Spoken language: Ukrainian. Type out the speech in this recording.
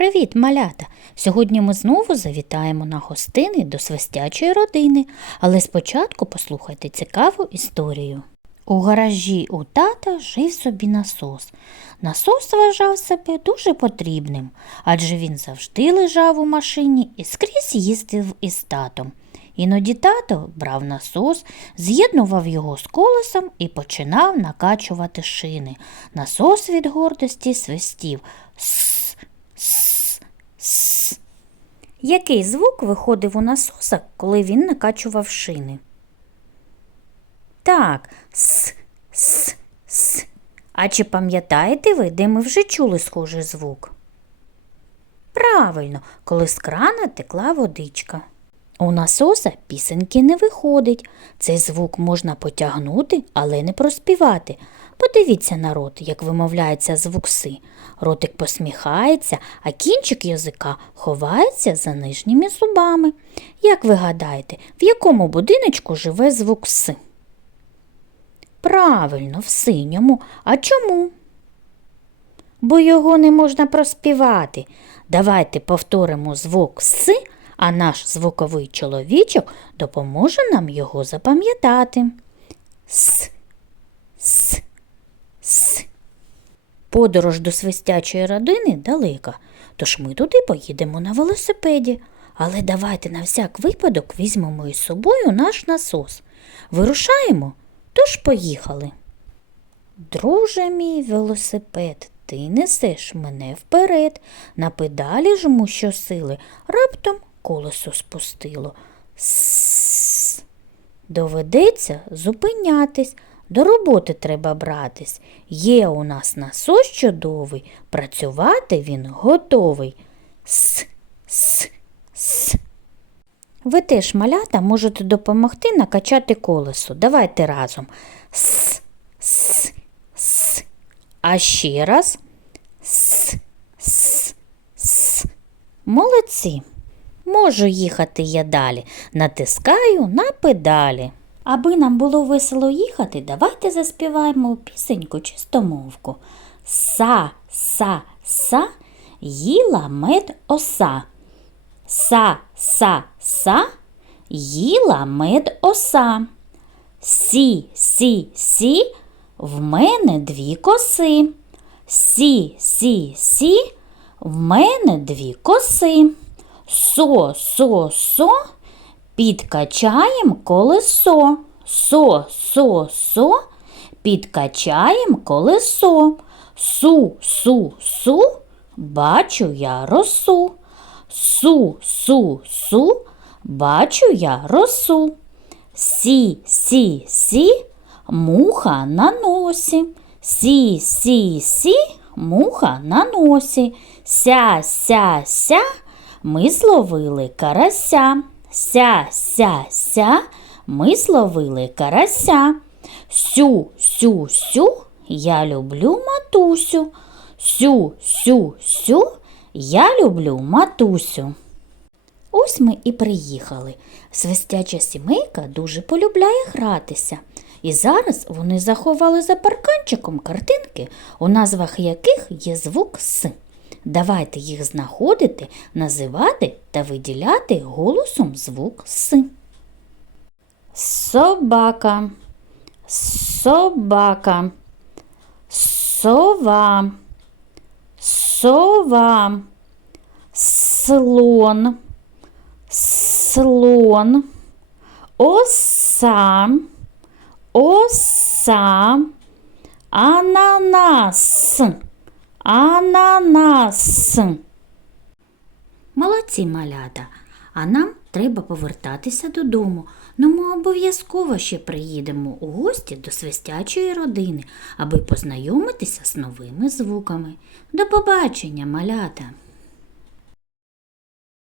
Привіт, малята! Сьогодні ми знову завітаємо на гостини до свистячої родини, але спочатку послухайте цікаву історію. У гаражі у тата жив собі насос. Насос вважав себе дуже потрібним, адже він завжди лежав у машині і скрізь їздив із татом. Іноді тато брав насос, з'єднував його з колесом і починав накачувати шини. Насос від гордості свистів. С, с, с. Який звук виходив у насоса, коли він накачував шини? Так, с, с, с. А чи пам'ятаєте ви, де ми вже чули схожий звук? Правильно, коли з крана текла водичка. У насоса пісеньки не виходить. Цей звук можна потягнути, але не проспівати. Подивіться на рот, як вимовляється звук си. Ротик посміхається, а кінчик язика ховається за нижніми зубами. Як ви гадаєте, в якому будиночку живе звук си? Правильно, в синьому. А чому? Бо його не можна проспівати. Давайте повторимо звук С, а наш звуковий чоловічок допоможе нам його запам'ятати. С, с. Подорож до свистячої родини далека, тож ми туди поїдемо на велосипеді. Але давайте на всяк випадок візьмемо із собою наш насос. Вирушаємо, тож поїхали. Друже мій велосипед, ти несеш мене вперед, на педалі жму щосили, раптом колесо спустило. Сс. Доведеться зупинятись, до роботи треба братись. Є у нас насос чудовий, працювати він готовий. С, с, с. Ви теж, малята, можете допомогти накачати колесо. Давайте разом. С, с, с. А ще раз. С, с, с. Молодці. Можу їхати я далі. Натискаю на педалі. Аби нам було весело їхати, давайте заспіваємо пісеньку чистомовку. Са, са, са, їла мед оса. Са, са, са, їла мед оса. Сі, сі, сі, в мене дві коси. Сі, сі, сі, в мене дві коси. Со, со, со, підкачаєм колесо. Со, со, со, підкачаєм колесо. Су, су, су, бачу я росу. Су, су, су, бачу я росу. Сі, сі, сі, муха на носі. Сі, сі, сі, муха на носі. Ся, ся, ся, ми зловили карася. Ся, ся, ся, ми зловили карася. Сю, сю, сю, я люблю матусю. Сю, сю, сю, я люблю матусю. Ось ми і приїхали. Свистяча сімейка дуже полюбляє гратися. І зараз вони заховали за парканчиком картинки, у назвах яких є звук С. Давайте їх знаходити, називати та виділяти голосом звук С. Собака, собака, сова, сова, слон, слон, оса, оса, ананас, ананас. Молодці малята, а нам треба повертатися додому. Ну ми обов'язково ще приїдемо у гості до свистячої родини, аби познайомитися з новими звуками. До побачення, малята!